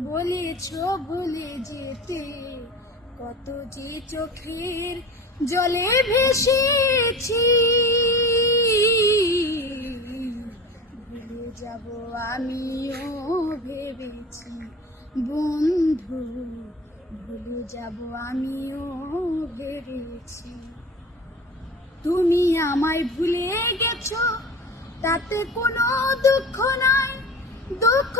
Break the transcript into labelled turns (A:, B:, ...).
A: বলেছ ভুলে যেতে। কত যে চোখের জলে ভেসেছি, ভুলে যাব আমিও ভেবেছি। বন্ধু, ভুলে যাব আমিও ভেবেছি। তুমি আমায় ভুলে গেছো, তাতে কোনো দুঃখ নাই।